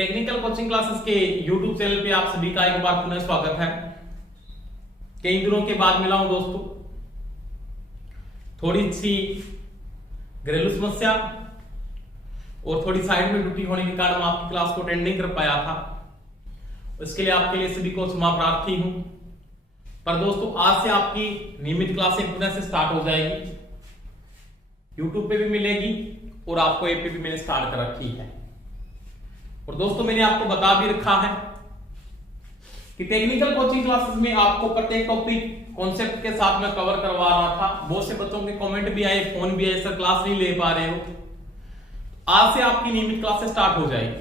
Technical coaching classes के YouTube channel पे आप सभी का एक बार पुनः स्वागत है। कई दिनों के बाद मिला हूं दोस्तों। थोड़ी सी घरेलू समस्या और थोड़ी साइड में ड्यूटी होने के कारण मैं आपकी क्लास को अटेंड नहीं कर पाया था। इसके लिए आपके लिए सभी को क्षमा प्रार्थी हूं। पर दोस्तों आज से आपकी नियमित क्लासें पुनः से स्टार्ट हो जाएगी। YouTube पे भी मिलेगी और आपको ऐप पे भी मैंने स्टार्ट कर रखी है। और दोस्तों मैंने आपको बता भी रखा है कि टेक्निकल कोचिंग क्लासेस में आपको प्रत्येक टॉपिक कॉन्सेप्ट के साथ में कवर करवा रहा था। बहुत से बच्चों के कमेंट भी आए, फोन भी आए, सर क्लास नहीं ले पा रहे हो। आज से आपकी नियमित क्लासेस स्टार्ट हो जाएगी।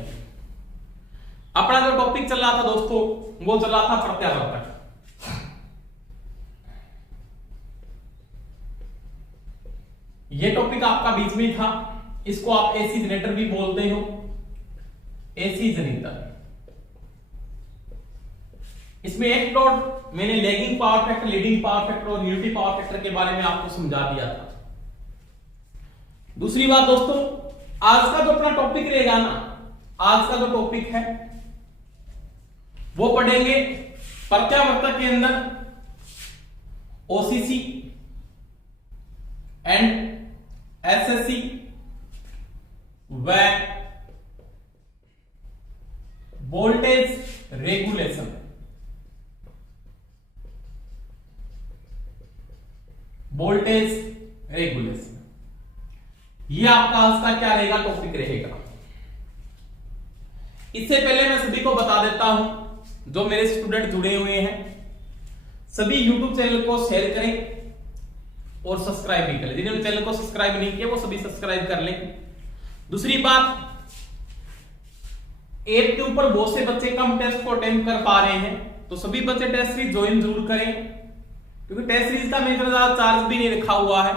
अपना जो टॉपिक चल रहा था दोस्तों वो चल रहा था प्रत्यावर्तक। ये टॉपिक आपका बीच में था। इसको आप एसी जनरेटर भी बोलते हो, एसी जनरेटर। इसमें एक प्लॉट मैंने lagging power factor, leading power factor और यूनिटी पावर फैक्टर के बारे में आपको समझा दिया था। दूसरी बात दोस्तों, आज का जो अपना टॉपिक रहेगा ना, आज का जो टॉपिक है वो पढ़ेंगे प्रत्यावर्तक के अंदर ओसीसी एंड एसएससी व वोल्टेज रेगुलेशन। वोल्टेज रेगुलेशन ये आपका आज का क्या रहेगा, टॉपिक रहेगा। इससे पहले मैं सभी को बता देता हूं, जो मेरे स्टूडेंट जुड़े हुए हैं सभी YouTube चैनल को शेयर करें और सब्सक्राइब भी करें। जिन्होंने चैनल को सब्सक्राइब नहीं किया वो सभी सब्सक्राइब कर लें। दूसरी बात, ऐप के ऊपर बहुत से बच्चे कम टेस्ट को अटेम्प्ट कर पा रहे हैं, तो सभी बच्चे टेस्ट सीरीज ज्वाइन जरूर करें, क्योंकि टेस्ट सीरीज का मेरे ज्यादा चार्ज भी नहीं रखा हुआ है।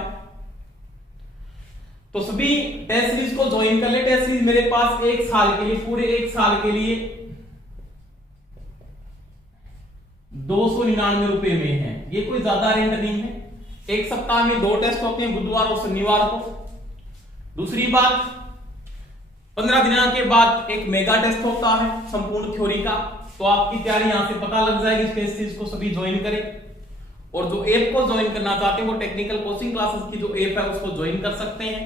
तो सभी टेस्ट सीरीज को ज्वाइन कर ले। टेस्ट सीरीज मेरे पास एक साल के लिए, पूरे एक साल के लिए 299 रुपए में है। ये कोई ज्यादा रेंट नहीं है। एक सप्ताह में 2 टेस्ट होते हैं, बुधवार और शनिवार को। दूसरी बात, 15 दिनों के बाद एक मेगा टेस्ट होता है संपूर्ण थ्योरी का। तो आपकी तैयारी यहां से पता लग जाएगी। टेस्ट सीरीज को सभी ज्वाइन करें। और जो ऐप को ज्वाइन करना चाहते हैं वो टेक्निकल कोचिंग क्लासेस की जो ऐप है उसको ज्वाइन कर सकते हैं।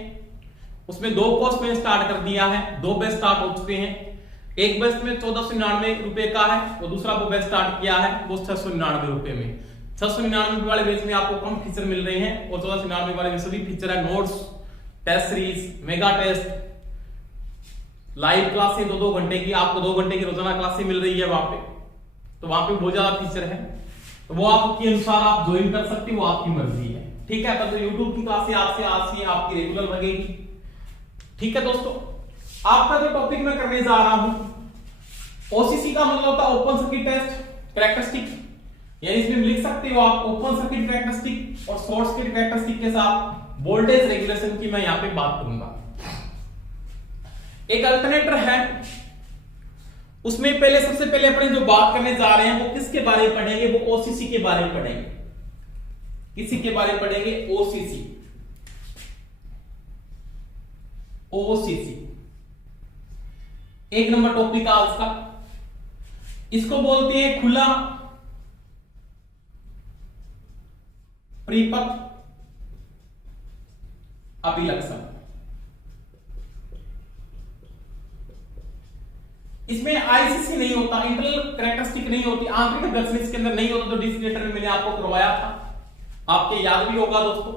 उसमें 2 कोर्स मैंने स्टार्ट कर दिया है, 2 बैच स्टार्ट हो चुके हैं। एक बैच में 1499 रुपए का है और दूसरा वो बैच स्टार्ट किया है वो 699 रुपए में। 699 वाले बैच में आपको कम फीचर मिल रहे हैं और 1499 वाले में सभी फीचर है। Notes, test series, mega test, live क्लासें 2-2 घंटे की, आपको 2 घंटे की रोजाना क्लासें मिल रही है वहां पे। तो वहां पे बहुत ज्यादा फीचर है, तो वो आपके अनुसार आप ज्वाइन कर सकते हो, वो आपकी मर्जी है। ठीक है, पर तो यूट्यूब की क्लासें आज से आपकी रेगुलर लगेगी। ठीक है दोस्तों, आपका जो टॉपिक मैं करने जा रहा हूं, ओसीसी का मतलब होता है ओपन सर्किट टेस्ट कैरेक्टरिस्टिक, यानी इसमें लिख सकते हो आप ओपन सर्किट कैरेक्टरिस्टिक और शॉर्ट सर्किट कैरेक्टरिस्टिक के साथ वोल्टेज रेगुलेशन की मैं यहां पे बात करूंगा। एक अल्टरनेटर है, उसमें सबसे पहले अपने जो बात करने जा रहे हैं वो किसके बारे में पढ़ेंगे, वो ओसीसी के बारे में पढ़ेंगे। किसी के बारे में पढ़ेंगे, ओसीसी। ओसीसी एक नंबर टॉपिक आज का। इसको बोलते हैं खुला परिपथ अभिलक्षण। इसमें आईसीसी नहीं होता, इंटरनल कैरेक्टरिस्टिक नहीं होती, आंतरिक अभिलक्षण इसके अंदर नहीं होता। जो डिस्क्रिमिनेटर में मैंने आपको करवाया था, आपके याद भी होगा दोस्तों।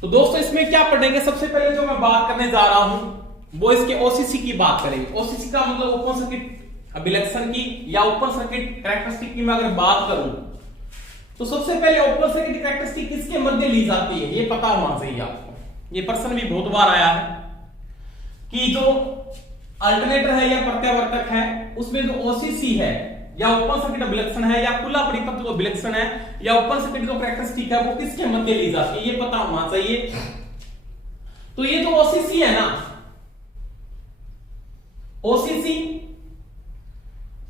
तो दोस्तों इसमें क्या पढ़ेंगे, सबसे पहले जो मैं बात करने जा रहा हूं वो इसके ओसीसी की बात करेंगे। ओसीसी का मतलब ओपन सर्किट अभिलक्षण की या ओपन सर्किट कैरेक्टरिस्टिक की मैं अगर बात करूं तो सबसे पहले ओपन सर्किट कैरेक्टरिस्टिक किसके मध्य ली जाती है ये पता होना चाहिए आपको। ये प्रश्न भी बहुत बार आया है कि जो अल्टरनेटर है या प्रत्यावर्तक है उसमें जो ओसीसी है या ओपन सर्किट अभिलक्षण है या खुला परिपथ जो अभिलक्षण है या ओपन सर्किट जो कैरेक्टरिस्टिक है वो किसके मध्य ली जाती है ये पता होना चाहिए। तो ये जो ओसीसी है ना, ओसीसी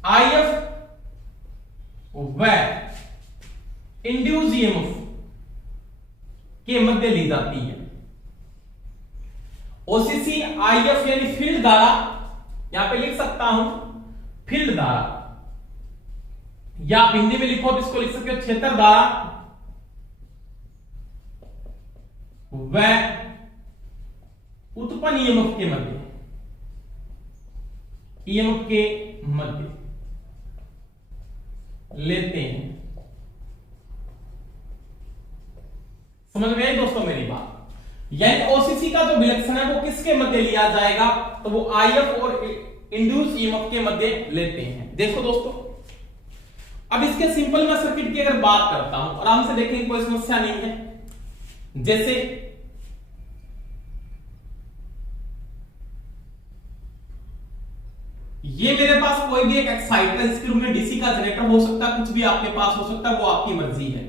आईएफ व इंड्यूस ईएमएफ के मध्य ली जाती है। ओसीसी आईएफ यानी फील्ड धारा यहां पे लिख सकता हूं फील्ड धारा, या आप हिंदी में लिखो तो इसको लिख सकते हो क्षेत्र धारा व उत्पन्न ईएमएफ के मध्य, ईएमएफ के मध्य लेते हैं। समझ में आई दोस्तों मेरी बात? यानी ओसीसी का जो विलक्षण है वो किसके मध्य लिया जाएगा, तो वो आईएफ और इंड्यूस ईएमएफ के मध्य लेते हैं। देखो दोस्तों, अब इसके सिंपल मैं सर्किट की अगर बात करता हूं, आराम से देखेंगे, कोई समस्या नहीं है। जैसे ये मेरे पास कोई भी एक एक्साइटर, इसके रूप में डीसी का जनरेटर हो सकता है, कुछ भी आपके पास हो सकता है, वो आपकी मर्जी है।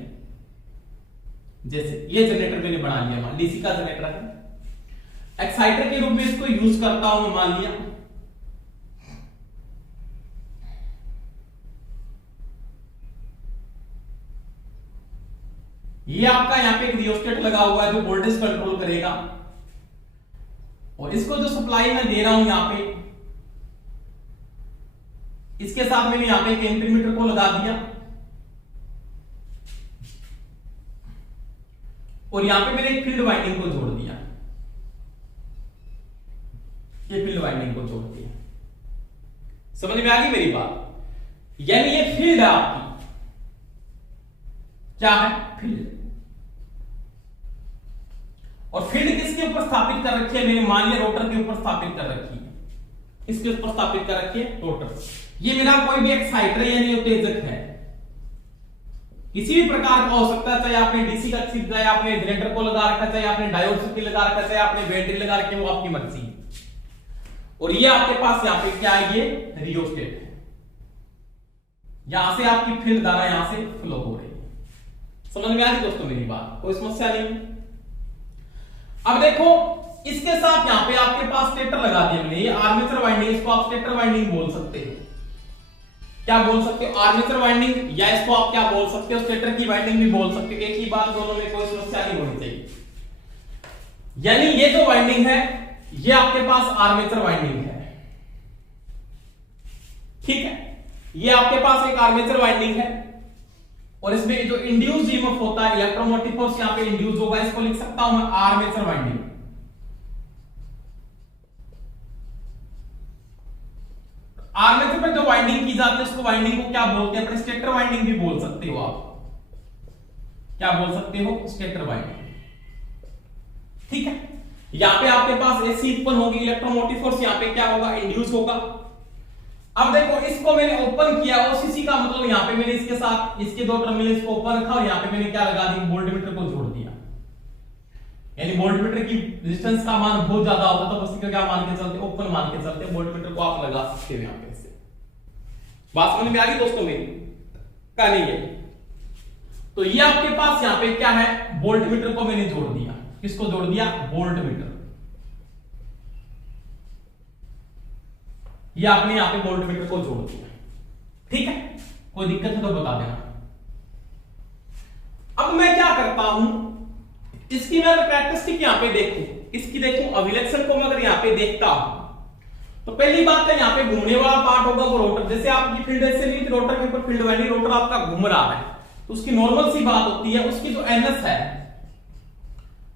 जैसे ये जनरेटर मैंने बना लिया, मान डीसी का जनरेटर है, एक्साइटर के रूप में इसको यूज करता हूं, मान लिया। ये आपका यहां पे एक रियोस्टेट लगा हुआ है जो वोल्टेज कंट्रोल करेगा, और इसको जो सप्लाई मैं दे रहा हूं यहां पे, इसके साथ मैंने यहां पे एक एम्पीमीटर को लगा दिया, और यहां पे मैंने एक फील्ड वाइंडिंग को जोड़ दिया, ये फील्ड वाइंडिंग को जोड़ दिया। समझ में आ गई मेरी बात? यानी ये फील्ड है आपकी, क्या है? फील्ड। और फील्ड किसके ऊपर स्थापित कर रखी है? मैंने मान लिया रोटर के ऊपर स्थापित कर रखी है, इसके ऊपर स्थापित कर रखी है रोटर। ये मेरा कोई भी एक्साइटर यानी उत्तेजक है, किसी भी प्रकार का हो सकता है, चाहे आपने डीसी का, चाहे आपने जनरेटर को लगा रखा, चाहे आपने डायोड सर्किट लगा रखा, चाहे आपने बैटरी लगा रखी, वो आपकी मर्जी है। और ये आपके पास यहां पे क्या है? ये रियोस्टेट है, यहां से आपकी फील्ड धारा यहां से फ्लो हो रही है। समझ में आ रही दोस्तों मेरी बात? कोई समस्या नहीं। अब देखो, इसके साथ यहां पे आपके पास स्टेटर लगा दिया मैंने, ये आर्मेचर वाइंडिंग, इसको आप स्टेटर वाइंडिंग बोल सकते हो। क्या बोल सकते हो? आर्मेचर वाइंडिंग, या इसको आप क्या बोल सकते हो? स्टेटर की वाइंडिंग भी बोल सकते हो। एक ही बात, दोनों में कोई समस्या नहीं होनी चाहिए। यानी ये जो वाइंडिंग है ये आपके पास आर्मेचर वाइंडिंग है, ठीक है? ये आपके पास एक आर्मेचर वाइंडिंग है, और इसमें जो इंड्यूस्ड ईएमएफ होता है, इलेक्ट्रोमोटिव फोर्स यहां पे इंड्यूस होगा, इसको लिख सकता हूं मैं आर्मेचर वाइंडिंग। आर्मेचर में जो वाइंडिंग की जाती है उसको वाइंडिंग को क्या बोलते हैं? अपने स्टेटर वाइंडिंग भी बोल सकते हो आप। क्या बोल सकते हो? स्टेटर वाइंडिंग, ठीक है? यहां पे आपके पास एसी उत्पन्न होगी, इलेक्ट्रोमोटिव फोर्स यहां पे क्या होगा? इंड्यूस होगा। अब देखो, इसको मैंने ओपन किया, ओसीसी का मतलब यहां पे मैंने इसके साथ इसके दो टर्मिनल्स को ओपन रखा, और यहां पे मैंने क्या लगा दी? वोल्टमीटर को जोड़ दिया। यानी वोल्टमीटर की रेजिस्टेंस का मान बहुत ज्यादा होता है, तो बस क्या मान के चलते? ओपन मान के चलते, वोल्टमीटर को आप लगा सकते हो यहां पे। बात समझ में आ गई दोस्तों मेरी? का नहीं है? तो ये आपके पास यहां पे क्या है? वोल्टमीटर को मैंने जोड़ दिया। किसको जोड़ दिया? वोल्टमीटर। ये आपने यहां पे वोल्टमीटर को जोड़ दिया, ठीक है? कोई दिक्कत है तो बता देना। अब मैं क्या करता हूं, इसकी मैं कैरेक्टरिस्टिक यहां पे देखूं, इसकी देखूं अभिलक्षण को मैं अगर यहां पे देखता हूं, तो पहली बात है यहां पे घूमने वाला पार्ट होगा वो रोटर। जैसे आपकी फील्ड ऐसे नहीं, रोटर के ऊपर फील्ड वाली, रोटर आपका घूम रहा है, तो उसकी नॉर्मल सी बात होती है, उसकी जो एनएस है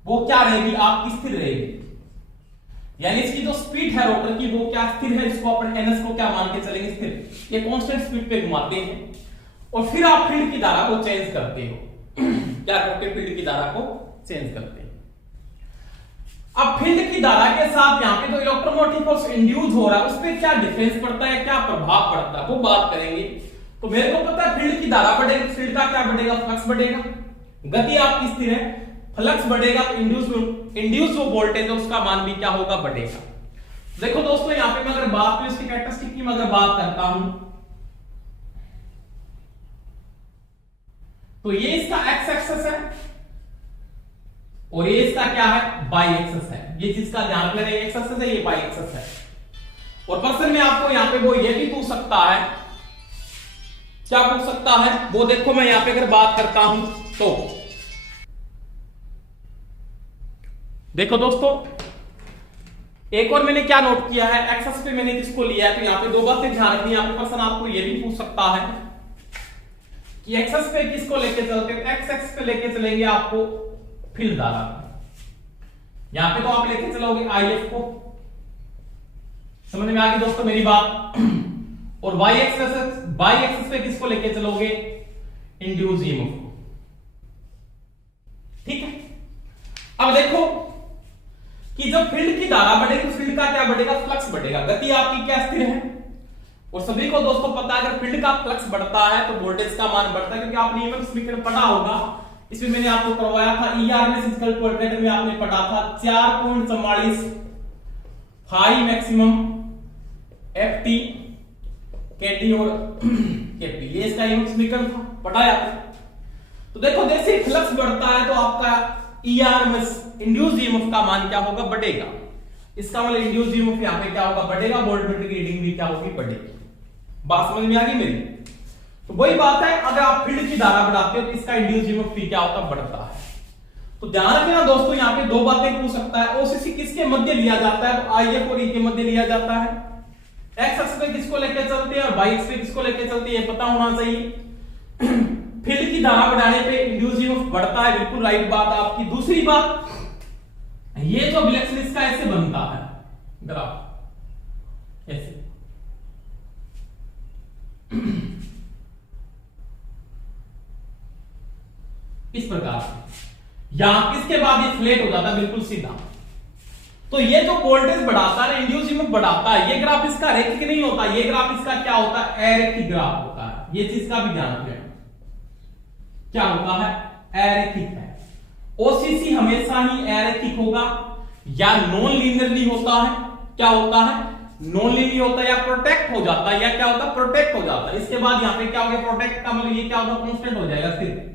वो क्या रहेगी? आपकी स्थिर रहेगी। यानी इसकी जो स्पीड है रोटर की वो क्या स्थिर है, इसको अपन एनएस को क्या मान के चलेंगे? स्थिर। ये कांस्टेंट स्पीड पे घुमाते हैं, और फिर आप फील्ड की धारा को चेंज करते हो। क्या करते? फील्ड की धारा को चेंज करते हैं। अब फील्ड की धारा के साथ यहां पे जो इलेक्ट्रोमोटिव फोर्स इंड्यूस हो रहा है उस पर क्या डिफरेंस पड़ता है, क्या प्रभाव पड़ता है, वो बात करेंगे। तो मेरे को पता है फील्ड की धारा बढ़ेगी, फील्ड का क्या बढ़ेगा? फ्लक्स बढ़ेगा। गति आपकी स्थिर है, फ्लक्स बढ़ेगा, तो इंड्यूस जो वोल्टेज है उसका मान भी क्या होगा? बढ़ेगा। देखो दोस्तों, यहां पे मैं अगर बात करूं इसकी कैरेक्टरिस्टिक की, मैं अगर बात करता हूं, तो ये इसका एक्स एक्सेस है, और ये इसका क्या है? बाई एक्सेस है। ये चीज का ध्यान रखना, ये एक्स एक्सेस है, ये बाई एक्सेस है। और क्वेश्चन में आपको यहां पे वो ये भी पूछ सकता है, क्या पूछ सकता है? वो देखो, मैं यहां पे अगर बात करता हूं तो देखो दोस्तों, एक और मैंने क्या नोट किया है, एक्सेस पे मैंने किसको लिया है, तो यहाँ पे दो बातें ध्यान रखनी है। यहाँ पे पर्सन आपको ये भी पूछ सकता है कि एक्सेस पे किसको लेके चलते हैं, एक्स एक्स पे लेके चलेंगे आपको फील्ड धारा। यहां पे तो आप लेके चलोगे आईएफ को, समझ में आ गई दोस्तों मेरी बात। और वाई एक्सेस पे किसको लेके चलोगे, इंड्यूस ईएमएफ को। ठीक है, अब देखो कि जब फील्ड की धारा बढ़ेगी तो फील्ड का क्या बढ़ेगा, फ्लक्स बढ़ेगा, गति आपकी क्या स्थिर है। और सभी को दोस्तों पता है अगर फील्ड का फ्लक्स बढ़ता है तो वोल्टेज का मान बढ़ता है, क्योंकि आपने ईएमएफ समीकरण पढ़ा होगा, इसमें मैंने आपको करवाया था ERMS अल्टरनेटर में आपने पढ़ा था 4.44 फाई मैक्सिमम FT KT और KP, ये इसका ईएमएफ समीकरण था, पढ़ाया था। तो देखो जैसे फ्लक्स बढ़ता है तो आपका ERMS इंड्यूस्ड ईएमएफ का मान क्या होगा, बढ़ेगा। इसका मतलब इंड्यूस्ड ईएमएफ यहां पे क्या होगा, बढ़ेगा, वोल्टमीटर की रीडिंग भी क्या होगी, बढ़ेगी। बात समझ में आ गई मेरी। तो वही बात है, अगर आप फील्ड की धारा बढ़ाते हो तो इसका इंड्यूस्ड ईएमएफ भी क्या होता है, बढ़ता है। तो ध्यान रखना दोस्तों, यहाँ पे दो बातें पूछ सकता है, ओसीसी किसके मध्य लिया जाता है, तो आईएफ और ई के मध्य लिया जाता है। एक्स एक्स पे किसको लेके चलते हैं और वाई एक्स पे किसको लेके चलते हैं, ये पता होना चाहिए। फील्ड की धारा बढ़ाने पे इंड्यूस्ड ईएमएफ बढ़ता है, बिल्कुल राइट बात आपकी। दूसरी बात, ये जो विलक्षण इसका ऐसे बनता है ग्राफ, ऐसे इस प्रकार से, यहां किसके बाद ये फ्लैट हो जाता है बिल्कुल सीधा। तो ये जो वोल्टेज बढ़ाता है, इंड्यूस्ड ईएमएफ बढ़ाता है, ये ग्राफ इसका रैखिक नहीं होता, ये ग्राफ इसका क्या होता है, अरैखिक ग्राफ होता है। ये चीज का भी ध्यान रखें, क्या होता है, अरैखिक है। ओसीसी हमेशा ही अरैखिक होगा या नॉन लीनियरली होता है, क्या होता है, नॉन लीनियर होता है, या प्रोटेक्ट हो जाता है, या क्या होता है, प्रोटेक्ट हो जाता है। इसके बाद यहां पे क्या हो गया, प्रोटेक्ट का मतलब ये क्या होगा, कांस्टेंट हो जाएगा स्थिर,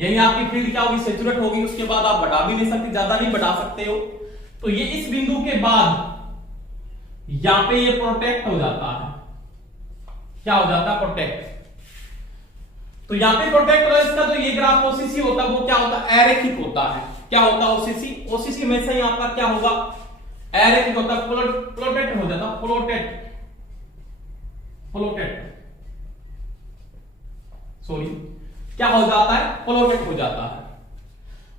यानी आपकी फील्ड क्या होगी, सैचुरेट होगी। उसके बाद आप बढ़ा भी नहीं सकते, ज्यादा नहीं बढ़ा सकते हो। तो ये इस बिंदु के बाद यहां पे ये प्रोटेक्ट हो जाता है, क्या हो जाता है, प्रोटेक्ट। तो यहां पे प्रोटेक्ट हो इसका, तो ये ग्राफ ओसीसी होता है, वो क्या होता है, अरैखिक होता है। क्या होता है, ओसीसी, ओसीसी में से यहां पर क्या होगा, अरैखिक होता है, प्लोटेट हो जाता, प्लोटेट सॉरी, क्या हो जाता है, प्लोटेट हो जाता है।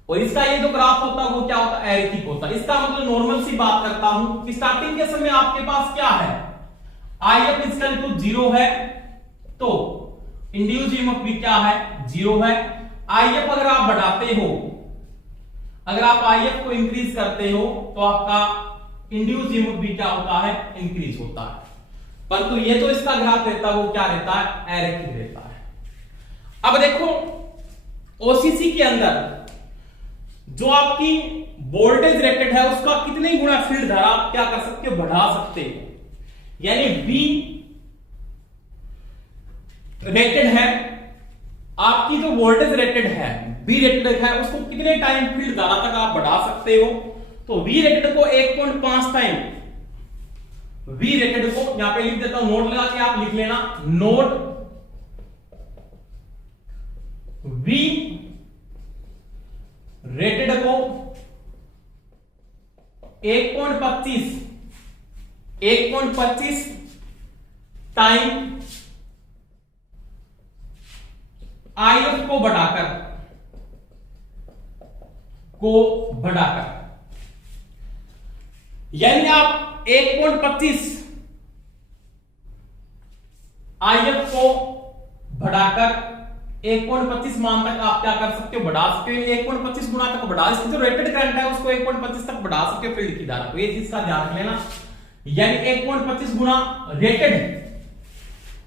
और इसका ये जो ग्राफ होता है वो क्या होता है, अरैखिक होता है। इसका मतलब नॉर्मल सी बात करता हूं कि स्टार्टिंग के समय आपके पास क्या है, IF इक्वल टू 0 है, तो इंड्यूस्ड ईएमएफ भी क्या है, 0 है। IF अगर आप बढ़ाते हो, अगर आप IF को इंक्रीज करते हो तो आपका इंड्यूस्ड ईएमएफ भी क्या होता है, इंक्रीज होता है। परंतु ये जो इसका ग्राफ रहता है वो क्या रहता है, अरैखिक रहता है। अब देखो ओसीसी के अंदर जो आपकी वोल्टेज रेटेड है उसका कितने गुना फील्ड धारा आप क्या कर सकते हो, बढ़ा सकते हो। यानी V रेटेड है, आपकी जो वोल्टेज रेटेड है, V रेटेड है, उसको कितने टाइम फील्ड धारा तक आप बढ़ा सकते हो। तो V रेटेड को 1.5 टाइम, V रेटेड को यहां पे लिख देता हूं, नोट लगा के आप लिख लेना, नोट V रेटेड को 1.25 टाइम IF को बढ़ाकर, यानी आप 1.25 IF को बढ़ाकर 1.25 मान तक आप क्या कर सकते हो, बढ़ा सकते हो। 1.25 गुना तक बढ़ा, इसकी जो रेटेड करंट है उसको 1.25 तक बढ़ा सकते हो फील्ड की धारा को, ये चीज का ध्यान रख लेना। यानी 1.25 गुना रेटेड,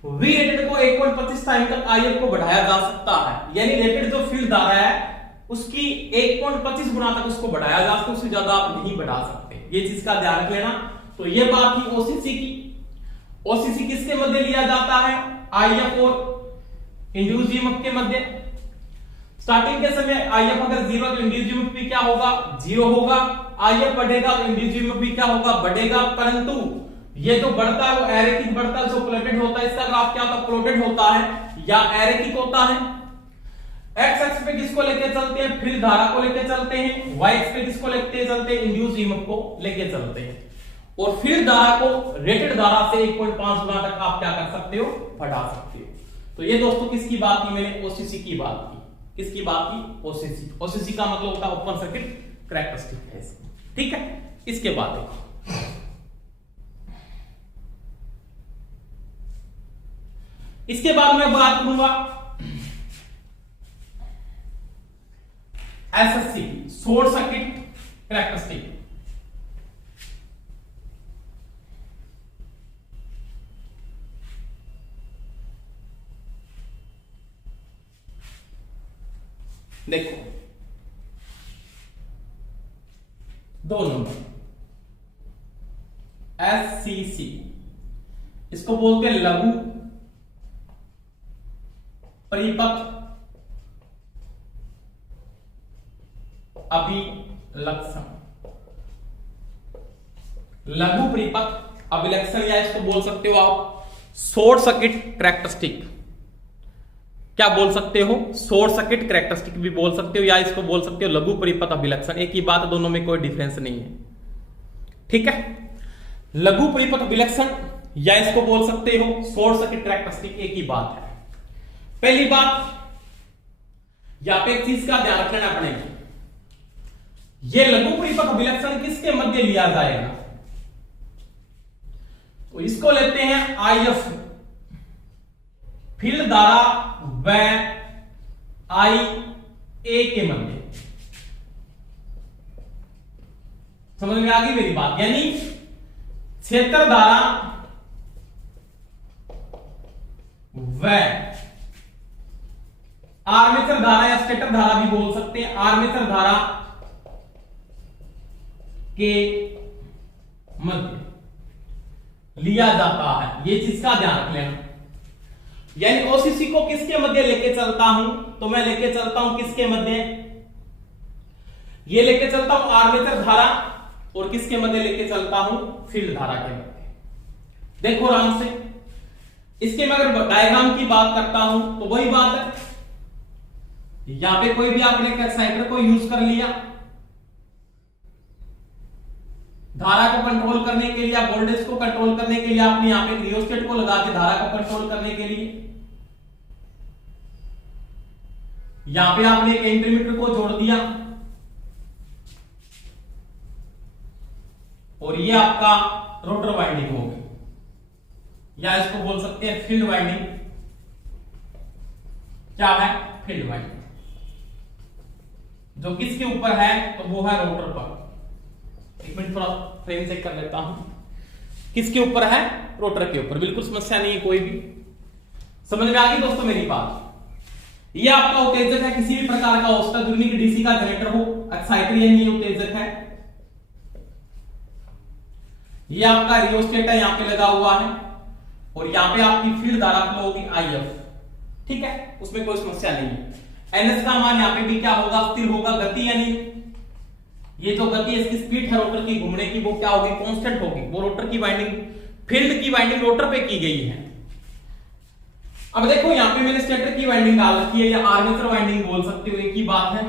V रेटेड को 1.25 टाइम तक IF को बढ़ाया जा सकता है। यानी रेटेड जो फील्ड धारा है उसकी 1.25 गुना तक उसको बढ़ाया जा सकता है, उससे ज्यादा आप नहीं बढ़ा सकते, ये चीज का ध्यान रख लेना। तो ये बात थी ओसीसी की। ओसीसी किसके मध्य लिया जाता है, IF और इंड्यूस्ड ईएमएफ के मध्य। स्टार्टिंग के समय IF अगर 0 तो इंड्यूस्ड ईएमएफ भी क्या होगा, 0 होगा। IF बढ़ेगा तो इंड्यूस्ड ईएमएफ भी क्या होगा, बढ़ेगा। परंतु ये जो बढ़ता है वो अरैखिक बढ़ता है, जो प्लोटेड होता है, इसका ग्राफ क्या होता है, प्लोटेड होता है या अरैखिक होता है। एक्स एक्स पे किसको लेके चलते हैं, फील्ड धारा को लेके चलते हैं। वाई एक्स पे किसको लेके चलते हैं, इंड्यूस्ड ईएमएफ को लेके चलते हैं। और फील्ड धारा को रेटेड धारा से 1.5 गुना तक आप क्या कर सकते हो, बढ़ा सकते हो। तो ये दोस्तों किसकी बात की मैंने, ओसीसी की बात की। किसकी बात की, ओसीसी। ओसीसी का मतलब होता है ओपन सर्किट कैरेक्टरिस्टिक है, ठीक है। इसके बाद देखो इसके बाद मैं बात करूंगा एसएससी, शॉर्ट सर्किट कैरेक्टरिस्टिक। देखो 2 नंबर एससीसी, इसको बोलते हैं लघु परिपथ अभिलक्षण। लघु परिपथ अभिलक्षण या इसको बोल सकते हो आप शॉर्ट सर्किट कैरेक्टरिस्टिक। क्या बोल सकते हो, शॉर्ट सर्किट कैरेक्टरिस्टिक भी बोल सकते हो या इसको बोल सकते हो लघु परिपथ अभिलक्षण। एक ही बात, दोनों में कोई डिफरेंस नहीं है, ठीक है। लघु परिपथ अभिलक्षण या इसको बोल सकते हो शॉर्ट सर्किट कैरेक्टरिस्टिक, एक ही बात है। पहली बात यहां पे एक चीज का ध्यान रखना पड़ेगा, यह लघु परिपथ अभिलक्षण किसके मध्य लिया जाएगा, तो इसको लेते हैं आईएफ, फील्ड धारा व आई ए के मध्य। समझ में आ गई मेरी बात, यानी क्षेत्र धारा व आर्मेचर धारा या स्टेटर धारा भी बोल सकते हैं, आर्मेचर धारा के मध्य लिया जाता है। ये चीज का ध्यान रख लेना। यानी ओसीसी को किसके मध्य लेके चलता हूं, तो मैं लेके चलता हूं किसके मध्य, ये लेके चलता हूं आर्मेचर धारा, और किसके मध्य लेके चलता हूं, फील्ड धारा के मध्य। देखो आराम से, इसके मैं अगर डायग्राम की बात करता हूं तो वही बात है, यहां पे कोई भी आपने एक्साइटर को यूज कर लिया धारा को कंट्रोल करने के लिए, वोल्टेज को कंट्रोल करने के लिए आपने यहां पे रियोस्टेट को लगा के धारा को कंट्रोल करने के लिए, यहां पे आपने एक एमीटर को जोड़ दिया, और ये आपका रोटर वाइंडिंग हो गई, या इसको बोल सकते हैं फील्ड वाइंडिंग। क्या है, फील्ड वाइंडिंग, जो किसके ऊपर है, तो वो है रोटर पर। एक मिनट थोड़ा फ्रेम चेक कर लेता हूं, किसके ऊपर है, रोटर के ऊपर। बिल्कुल समस्या नहीं है कोई भी। समझ में आ गई दोस्तों मेरी बात। ये आपका उत्तेजक है, किसी भी प्रकार का हो सकता है, ध्रुवीय डीसी का जनरेटर हो, एक्साइटर यानी उत्तेजक है। ये आपका रियोस्टेट है, यहां पे लगा हुआ है, और यहां पे आपकी फील्ड धारा फ्लो होगी आईएफ, ठीक है, उसमें कोई समस्या नहीं है। एनएस का मान यहां पे भी क्या होगा, स्थिर होगा। गति यानी ये जो गति है, इसकी स्पीड है रोटर की घूमने की, वो क्या होगी, कांस्टेंट होगी। वो रोटर की वाइंडिंग, फील्ड की वाइंडिंग रोटर पे की गई है। अब देखो यहां पे मैंने स्टेटर की वाइंडिंग डाल रखी है, या आर्मेचर वाइंडिंग बोल सकते हो, एक ही बात है।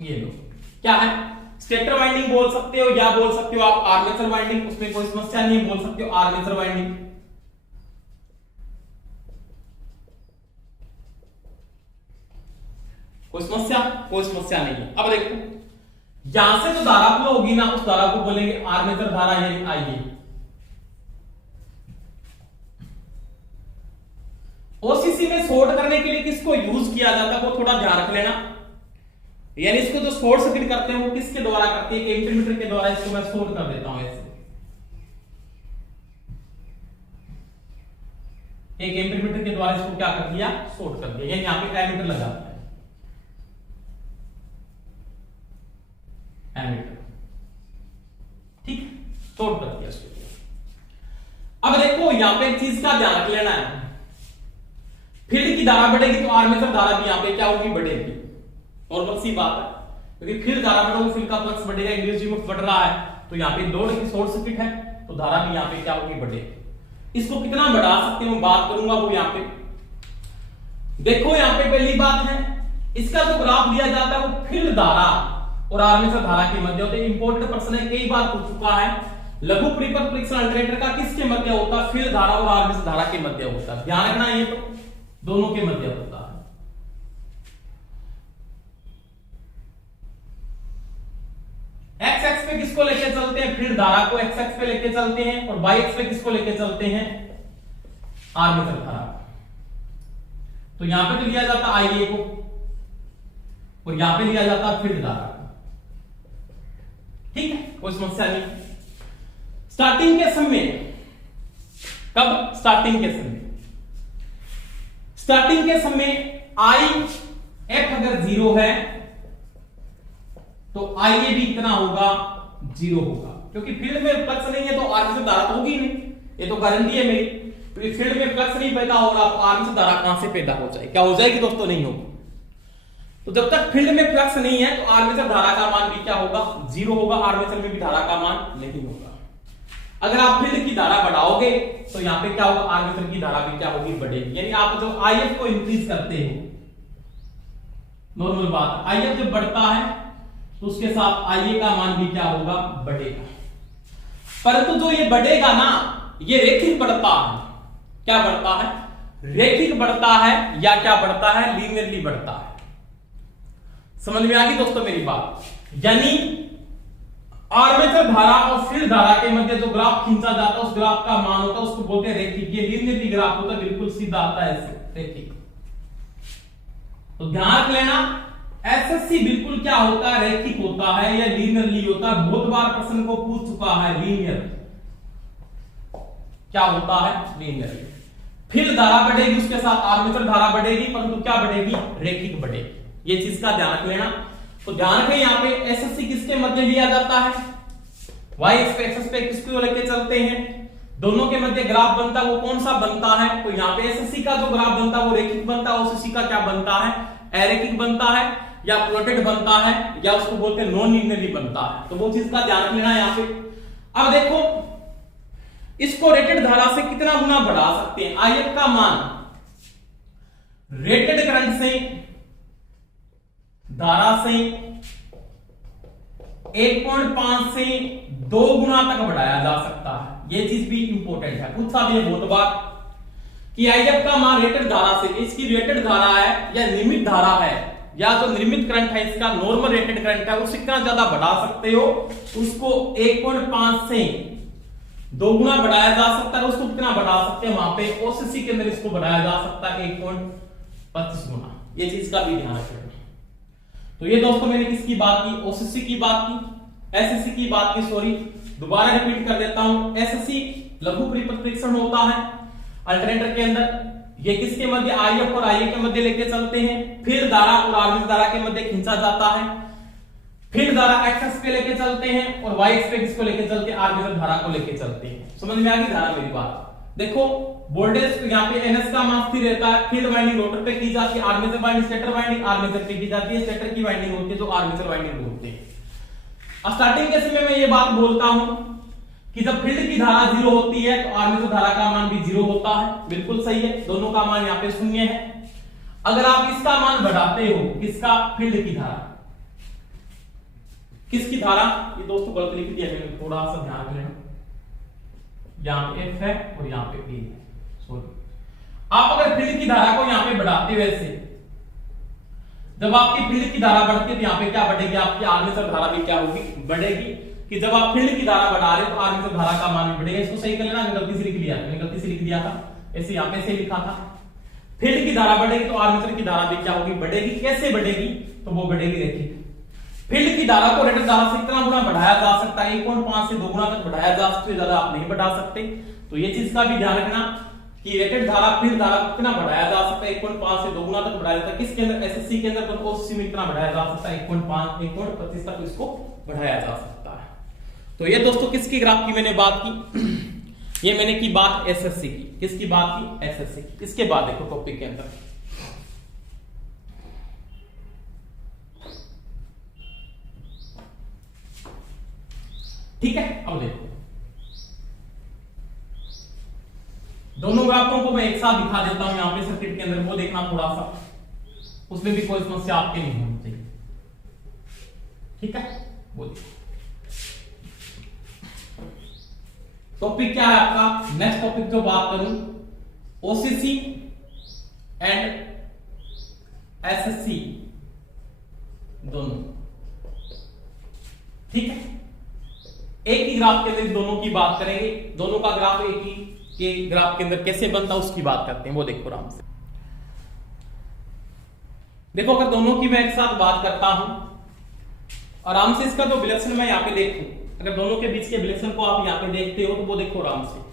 ये लो, क्या है, स्टेटर वाइंडिंग बोल सकते हो, या बोल सकते हो आप आर्मेचर वाइंडिंग, उसमें कोई समस्या नहीं है, बोल सकते हो आर्मेचर वाइंडिंग। कोई समस्या नहीं है। अब देखो यहां से जो धारा फ्लो होगी ना, उस धारा को बोलेंगे आर्मेचर धारा, यानी आईए। ओसीसी में शॉर्ट करने के लिए किसको यूज किया जाता है, वो थोड़ा ध्यान रख लेना। यानी इसको जो शॉर्ट सर्किट करते हैं वो किसके द्वारा करते हैं, एमीटर के द्वारा। इसको मैं शॉर्ट कर देता हूं ऐसे, एक एमीटर के द्वारा इसको क्या कर दिया, शॉर्ट कर दिया। यानी यहां पे एमीटर लगा दिया, एमीटर, ठीक, शॉर्ट कर दिया इसको। अब देखो यहां पे एक चीज का ध्यान रख लेना है, फील्ड की धारा बढ़ेगी तो आर्मेचर धारा भी यहां पे क्या होगी, बढ़ेगी। नॉर्मल सी बात है, क्योंकि फील्ड धारा बढ़ोगी, फील्ड का फ्लक्स बढ़ेगा, इंड्यूस्ड ईएमएफ बढ़ रहा है, तो यहां पे लोड की शॉर्ट सर्किट है, तो धारा भी यहां पे क्या होगी, बढ़ेगी। इसको कितना बढ़ा सकते हैं मैं बात करूंगा, वो यहां पे देखो। यहां पे पहली बात है, इसका जो ग्राफ दिया जाता है वो फील्ड धारा और आर्मेचर धारा के मध्य होते हैं। इंपॉर्टेंट प्रश्न है, कई बार पूछ चुका है। लघु परिपथ परीक्षण अल्टरनेटर का किसके मध्य होता है? फील्ड धारा और आर्मेचर धारा के मध्य होता है। ध्यान रखना, ये तो दोनों के मध्य होता है। एक्स एक्स पे किसको लेके चलते हैं? फील्ड धारा को एक्स एक्स पे लेके चलते हैं, और वाई एक्स पे किसको लेके चलते हैं? आर्मेचर धारा। तो यहां पे तो लिया जाता आईए को, और यहां पे लिया जाता फील्ड धारा। ठीक है, कोई समस्या नहीं। स्टार्टिंग के समय, कब? स्टार्टिंग के समय, स्टार्टिंग के समय आई एफ अगर 0 है तो आईए भी इतना होगा, 0 होगा, क्योंकि फील्ड में फ्लक्स नहीं है तो आर्मेचर धारा तो होगी नहीं, ये तो गारंटी है मेरी। क्योंकि फील्ड में फ्लक्स नहीं पैदा हो रहा, आर्मेचर धारा कहां से पैदा हो जाए? क्या हो जाएगी दोस्तों? नहीं होगी। तो जब तक फील्ड में फ्लक्स नहीं है तो आर्मेचर धारा का मान भी क्या होगा? 0 होगा। आर्मेचर में भी धारा का मान नहीं होगा। अगर आप फील्ड की धारा बढ़ाओगे तो यहां पे क्या होगा? आर्मेचर की धारा भी क्या होगी? बढ़ेगी। यानी आप जो आईएफ को इंक्रीज करते हो, नॉर्मल बात, आईएफ जब बढ़ता है तो उसके साथ आईए का मान भी क्या होगा? बढ़ेगा। परंतु जो ये बढ़ेगा ना, ये रेखिक बढ़ता है। क्या बढ़ता है? रेखिक बढ़ता है, या क्या बढ़ता है? लीनियरली बढ़ता है। समझ में आ गई दोस्तों मेरी बात? यानी आर्मेचर धारा और फील्ड धारा के मध्य जो ग्राफ खींचा जाता है, उस ग्राफ का मान होता है, उसको बोलते हैं रेखिक। ये लीनियरली ग्राफ होता है, बिल्कुल सीधा आता है ऐसे, रेखिक। तो ध्यान रख लेना, एसएससी बिल्कुल क्या होता है? रेखिक होता है या लीनियरली होता है। बहुत बार प्रश्न को पूछ चुका है, लीनियर क्या होता है? लीनियर। फील्ड धारा बढ़ेगी, उसके साथ आर्मेचर धारा बढ़ेगी, परंतु क्या बढ़ेगी? रेखिक बढ़ेगी। ये चीज का ध्यान रख लेना। तो ध्यान रखें, यहां पे एसएससी किसके मध्य लिया जाता है? वाई एक्स पे किसको लेके चलते हैं? दोनों के मध्य ग्राफ बनता है, वो कौन सा बनता है? तो यहाँ पे एसएससी का जो ग्राफ बनता है वो रेखिक बनता है, ओसीसी का क्या बनता है? अरेखिक बनता है, या प्लॉटेड बनता है, या उसको बोलते हैं नॉन लीनियरली बनता है। तो वो चीज का ध्यान रख लेना है यहाँ पे। अब देखो, इसको रेटेड धारा से कितना गुना बढ़ा सकते हैं? आईएफ का मान रेटेड करंट से, धारा से 1.5 से 2 गुना तक बढ़ाया जा सकता है। ये चीज भी इंपॉर्टेंट है, पूछा भी है बहुत बार कि आईएफ का मान रेटेड धारा से, इसकी रेटेड धारा है या नियमित धारा है, या जो निर्मित करंट है इसका नॉर्मल रेटेड करंट है, उससे कितना ज्यादा बढ़ा सकते हो? उसको 1.5 से 2 गुना बढ़ाया जा सकता है। उसको कितना बढ़ा सकते हैं? वहां पे ओसीसी के अंदर इसको बढ़ाया जा सकता है 1.25 गुना। ये चीज का भी ध्यान रखें। तो ये दोस्तों मैंने किसकी बात की? ओसीसी की बात की, एसएससी की बात की, सॉरी दोबारा रिपीट कर देता हूं। एसएससी लघु परिपथ परीक्षण होता है अल्टरनेटर के अंदर, ये किसके मध्य? आईएफ और आईए के मध्य लेके चलते हैं। फील्ड धारा और आर्मेचर धारा के मध्य खींचा जाता है। फील्ड धारा एक्स एक्स पे लेके चलते हैं, और वाई एक्स पे किसको लेके चलते हैं? आर्मेचर धारा को लेके चलते हैं। समझ में आ गई धारा मेरी बात? देखो, वोल्टेज यहाँ पे एनएस का मान स्थिर रहता है। फील्ड वाइंडिंग रोटर पे की जाती है, armature winding stator winding armature पे की जाती है, स्टेटर की वाइंडिंग होती है जो आर्मेचर वाइंडिंग बोलते हैं। स्टार्टिंग के समय में ये बात बोलता हूं कि जब फील्ड की धारा 0 होती है तो आर्मेचर धारा का मान भी 0 होता है। बिल्कुल सही है, दोनों का मान यहाँ पे 0 है। अगर आप इसका मान बढ़ाते हो, किसका? फील्ड की धारा। किसकी धारा? ये दोस्तों गलत लिख दिया मैंने, थोड़ा सा ध्यान रखना। यहाँ पे F है और यहाँ पे P है, सॉरी। आप अगर फील्ड की धारा को यहाँ पे बढ़ाते हो ऐसे, जब आपकी फील्ड की धारा बढ़ती है तो यहाँ पे क्या बढ़ेगी? आपकी आर्मेचर धारा भी क्या होगी? बढ़ेगी। कि जब आप फील्ड की धारा बढ़ा रहे हो तो आर्मेचर धारा का मान भी बढ़ेगा। इसको सही कर लेना, गलती से लिख लिया, मैंने गलती से लिख दिया था, ऐसे यहाँ पे से लिखा था। फील्ड की धारा बढ़ेगी तो आर्मेचर की धारा भी क्या होगी? बढ़ेगी। कैसे बढ़ेगी? तो वो बढ़ेगी रेखिक। फील्ड की धारा को रेटेड धारा से कितना गुना बढ़ाया जा सकता है? 1.5 से 2 गुना तक बढ़ाया जा सकता है, ज्यादा आप नहीं बढ़ा सकते। तो ये चीज का भी ध्यान रखना कि रेटेड धारा फील्ड धारा को कितना बढ़ाया जा सकता है? 1.5 से 2 गुना तक बढ़ाया जाता है। किसके अंदर? एसएससी के अंदर। तो ओसीसी में कितना बढ़ाया जा सकता है? 1.5 1.25 तक इसको बढ़ाया जा सकता है। तो ये दोस्तों किसकी ग्राफ की मैंने बात की? ये मैंने की बात एसएससी की। किसकी बात की? एसएससी की। इसके बाद देखो टॉपिक के अंदर ठीक है। अब देखो, दोनों ग्राफों को मैं एक साथ दिखा देता हूं यहां पे सर्किट के अंदर, वो देखना थोड़ा सा, उसमें भी कोई समस्या आपके नहीं होनी चाहिए। ठीक है, बोलिए टॉपिक क्या है आपका। नेक्स्ट टॉपिक जो बात करूं, ओसीसी एंड एसएससी दोनों, ठीक है। एक ही ग्राफ के अंदर दोनों की बात करेंगे, दोनों का ग्राफ एक ही के ग्राफ के अंदर कैसे बनता है उसकी बात करते हैं। वो देखो आराम से देखो, अगर दोनों की मैं एक साथ बात करता हूं, आराम से इसका जो विलक्षण मैं यहां पे देखूं, अगर दोनों के बीच के विलक्षण को आप यहां पे देखते हो तो वो देखो आराम से,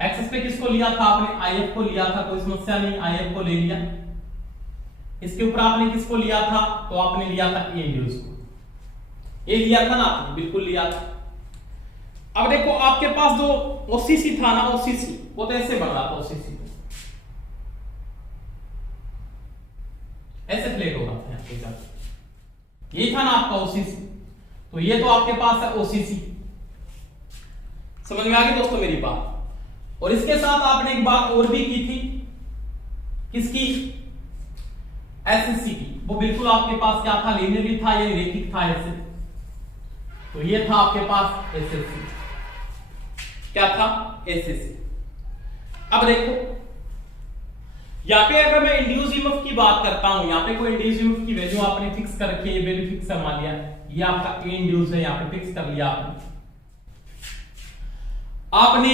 एक्सेस पे किसको लिया था आपने, आईएफ को लिया था, कोई समस्या नहीं, आईएफ को ले लिया। इसके ऊपर आपने किसको लिया था, तो आपने लिया था ए इंड्यूस को, ये लिया था ना आपने, बिल्कुल लिया था। अब देखो आपके पास जो ओसीसी था ना, ओसीसी वो तो ऐसे बन रहा था, ओसीसी ऐसे प्लेट हो रहा था आपके साथ, ये था ना आपका ओसीसी, तो ये तो आपके पास है ओसीसी। समझ में आ गई दोस्तों मेरी बात। और इसके साथ आपने एक बात और भी की थी, किसकी, एसएससी की। वो बिल्कुल आपके पास क्या था, लीनियरली था या रैखिक था ऐसे, तो ये था आपके पास एसएससी, क्या था, एसएससी। अब देखो यहां पे अगर मैं इंड्यूस ईएमएफ की बात करता हूं, यहां पे कोई इंड्यूस ईएमएफ की वैल्यू आपने फिक्स कर रखी है, ये वैल्यू फिक्स मान लिया, ये आपका ए इंड्यूस है, यहां पे फिक्स कर लिया आपने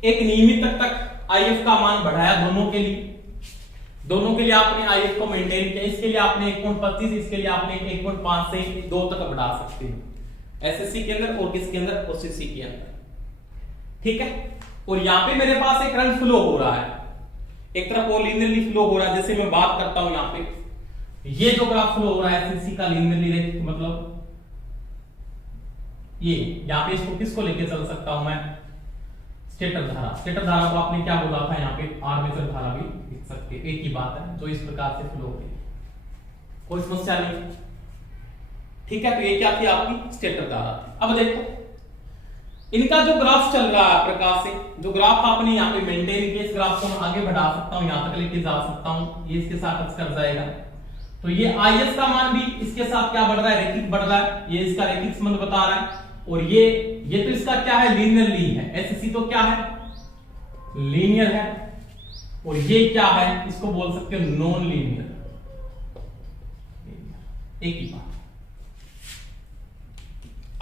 एक नियमित तक आईएफ का मान बढ़ाया दोनों के लिए आपने आईएफ को मेंटेन किया। इसके लिए आपने 1.25, इसके लिए आपने 1.5 से 2 तक बढ़ा सकते हैं एसएससी के अंदर और किसके अंदर, ओसीसी के अंदर, ठीक है। और यहां पे मेरे पास एक करंट फ्लो हो रहा है, एक तरफ वो लीनियरली फ्लो हो रहा है। जैसे मैं बात करता हूं यहां पे, ये जो ग्राफ फ्लो हो रहा है एसएससी का लीनियरली, मतलब ये यहां पे इसको किसको लेके चल सकता हूं मैं, स्टेटर धारा। स्टेटर धारा को आपने क्या बोला था, यहाँ पे आर्मेचर धारा भी लिख सकते हैं, एक ही बात है, जो इस प्रकार से फ्लो होती है, कोई समस्या नहीं, ठीक है। तो ये क्या थी आपकी स्टेटर धारा थी। अब देखो इनका जो ग्राफ चल रहा है प्रकार से, जो ग्राफ आपने यहाँ पे मेंटेन किया, इस ग्राफ को मैं आगे बढ़ा सकता हूँ, यहां तक लेके जा सकता हूँ, ये इसके साथ टच कर जाएगा। तो ये आईएस का मान भी इसके साथ क्या बढ़ रहा है, रैखिक बढ़ रहा है, ये इसका रैखिक संबंध बता रहा है। और ये तो इसका क्या है, लीनियरली है। एसएससी तो क्या है, लीनियर है। और ये क्या है, इसको बोल सकते हो नॉन लीनियर, एक ही बात।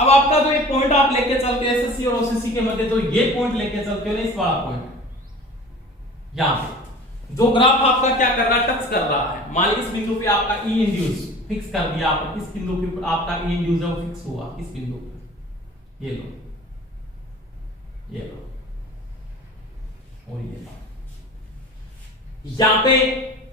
अब आपका जो एक पॉइंट आप लेके चलते हो एसएससी और ओसीसी के मध्य, तो ये पॉइंट लेके चलते हो ना, इस वाला पॉइंट, यहां पे जो ग्राफ आपका क्या कर रहा है, टच कर रहा है। मान लीजिए इस बिंदु पे आपका ई इंड्यूस फिक्स कर दिया आपने, इस बिंदु के ऊपर आपका ई इंड्यूस है वो फिक्स हुआ, इस बिंदु पे, ये लो, ये लो, और ये लो। यहां पे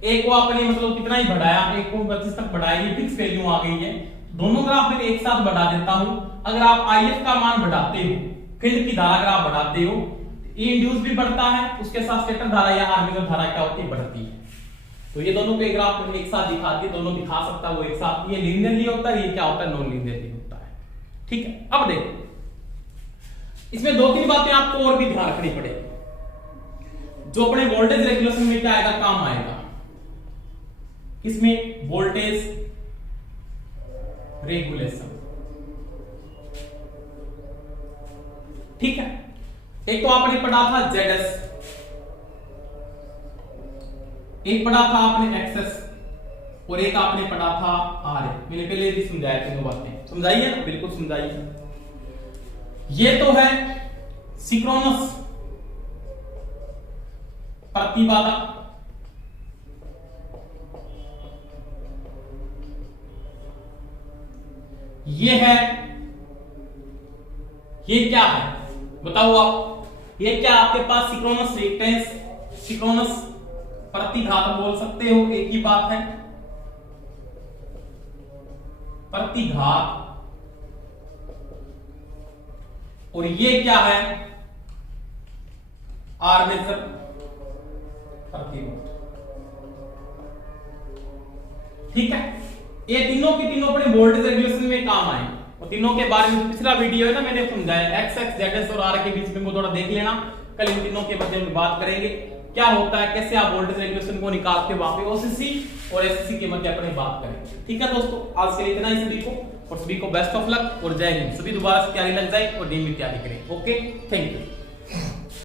एक को आपने मतलब कितना ही बढ़ाया, 1.25 तक बढ़ाया, ये फिक्स वैल्यू आ गई है। दोनों ग्राफ में एक साथ बढ़ा देता हूं। अगर आप आईएफ का मान बढ़ाते हो, फील्ड की धारा अगर आप बढ़ाते हो, ई इंड्यूस भी बढ़ता है, उसके साथ स्टेटर धारा या आर्मेचर धारा क्या होती है, बढ़ती है। तो ये दोनों के ग्राफ में एक साथ दिखाती है, दोनों दिखा सकता है वो एक साथ। ये लीनियरली होता है, ये क्या होता है, नॉन लीनियरली होता है, ठीक है। अब देखो इसमें 2-3 बातें आपको और भी ध्यान रखनी पड़ेगी, जो अपने वोल्टेज रेगुलेशन में क्या आएगा, काम आएगा। इसमें वोल्टेज रेगुलेशन, ठीक है। एक तो आपने पढ़ा था जेडएस, एक पढ़ा था आपने एक्सेस, और एक आपने पढ़ा था आर। मैंने पहले भी समझाया, तीनों बातें समझाइए ना, बिल्कुल समझाइए। ये तो है सिंक्रोनस प्रतिबाधा, ये है, ये क्या है बताओ आप, ये क्या आपके पास सिंक्रोनस रिएक्टेंस, सिंक्रोनस प्रतिघात बोल सकते हो, एक ही बात है, प्रतिघात। और ये क्या है, आर्मेचर प्रतिरोध, ठीक है। ये तीनों की तीनों अपने वोल्टेज रेगुलेशन में काम आए। और तीनों के बारे में पिछला वीडियो है ना मैंने समझाया, एक्स एक्स जेड एस और आर के बीच में वो थोड़ा देख लेना। कल इन तीनों के बारे में बात करेंगे, क्या होता है, कैसे आप वोल्टेज रेगुलेशन को निकाल के वहां पे ओसीसी और एससीसी के मध्य अपने बात करेंगे। ठीक है दोस्तों, आज के लिए इतना ही सभी को, और सभी को बेस्ट ऑफ लक और जय हिंद। सभी दोबारा से तैयारी लग जाए और डी में तैयारी करें। Okay, thank you.